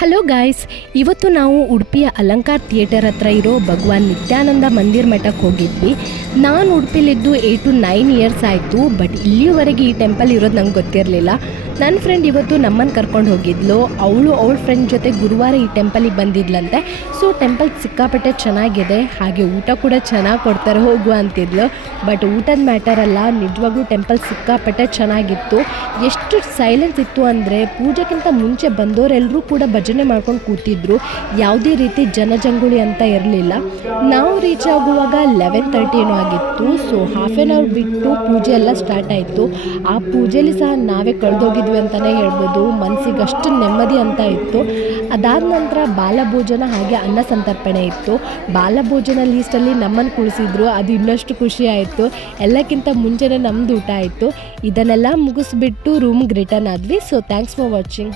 Hello guys, ಇವತ್ತು ನಾವು ಉಡುಪಿಯ ಅಲಂಕಾರ್ ಥಿಯೇಟರ್ ಹತ್ರ ಇರೋ ಭಗವಾನ್ ನಿತ್ಯಾನಂದ ಮಂದಿರ್ ಮಠಕ್ಕೆ ಹೋಗಿದ್ವಿ. ನಾನು ಉಡುಪಿಲಿದ್ದು 8 to 9 ಇಯರ್ಸ್ ಆಯಿತು. ಬಟ್ ಇಲ್ಲಿಯವರೆಗೆ ಈ ಟೆಂಪಲ್ ಇರೋದು ನಂಗೆ ಗೊತ್ತಿರಲಿಲ್ಲ. ನನ್ನ ಫ್ರೆಂಡ್ ಇವತ್ತು ನಮ್ಮನ್ನು ಕರ್ಕೊಂಡು ಹೋಗಿದ್ಲು. ಅವಳ ಫ್ರೆಂಡ್ ಜೊತೆ ಗುರುವಾರ ಈ ಟೆಂಪಲಿಗೆ ಬಂದಿದ್ಲಂತೆ. ಸೊ ಟೆಂಪಲ್ ಸಿಕ್ಕಾಪಟ್ಟೆ ಚೆನ್ನಾಗಿದೆ, ಹಾಗೆ ಊಟ ಕೂಡ ಚೆನ್ನಾಗಿ ಕೊಡ್ತಾರೆ, ಹೋಗುವ ಅಂತಿದ್ಲು. ಬಟ್ ಊಟದ ಮ್ಯಾಟರ್ ಅಲ್ಲ, ನಿಜವಾಗ್ಲೂ ಟೆಂಪಲ್ ಸಿಕ್ಕಾಪಟ್ಟೆ ಚೆನ್ನಾಗಿತ್ತು. ಎಷ್ಟು ಸೈಲೆನ್ಸ್ ಇತ್ತು ಅಂದರೆ ಪೂಜೆಗಿಂತ ಮುಂಚೆ ಬಂದವರೆಲ್ಲರೂ ಕೂಡ ಭಜನೆ ಮಾಡ್ಕೊಂಡು ಕೂತಿದ್ರು. ಯಾವುದೇ ರೀತಿ ಜನಜಂಗುಳಿ ಅಂತ ಇರಲಿಲ್ಲ. ನಾವು ರೀಚ್ ಆಗುವಾಗ 11:30 ಏನೋ ಆಗಿತ್ತು. ಸೊ ಹಾಫ್ ಆನ್ ಅವರ್ ಬಿಟ್ಟು ಪೂಜೆ ಎಲ್ಲ ಸ್ಟಾರ್ಟ್ ಆಯಿತು. ಆ ಪೂಜೆಯಲ್ಲಿ ಸಹ ನಾವೇ ಕಳೆದೋಗಿದ್ವಿ ಅಂತಲೇ ಹೇಳ್ಬೋದು. ಮನಸ್ಸಿಗೆ ಅಷ್ಟು ನೆಮ್ಮದಿ ಅಂತ ಇತ್ತು. ಅದಾದ ನಂತರ ಬಾಲಭೋಜನ ಹಾಗೆ ಅನ್ನ ಸಂತರ್ಪಣೆ ಇತ್ತು. ಬಾಲಭೋಜನ ಲೀಸ್ಟಲ್ಲಿ ನಮ್ಮನ್ನು ಕುಳಿಸಿದ್ರು, ಅದು ಇನ್ನಷ್ಟು ಖುಷಿ ಆಯಿತು. ಎಲ್ಲಕ್ಕಿಂತ ಮುಂಚೆನೇ ನಮ್ಮದು ಊಟ ಆಯಿತು. ಇದನ್ನೆಲ್ಲ ಮುಗಿಸ್ಬಿಟ್ಟು ರೂಮ್ಗೆ ರಿಟರ್ನ್ ಆದ್ವಿ. So thanks for watching.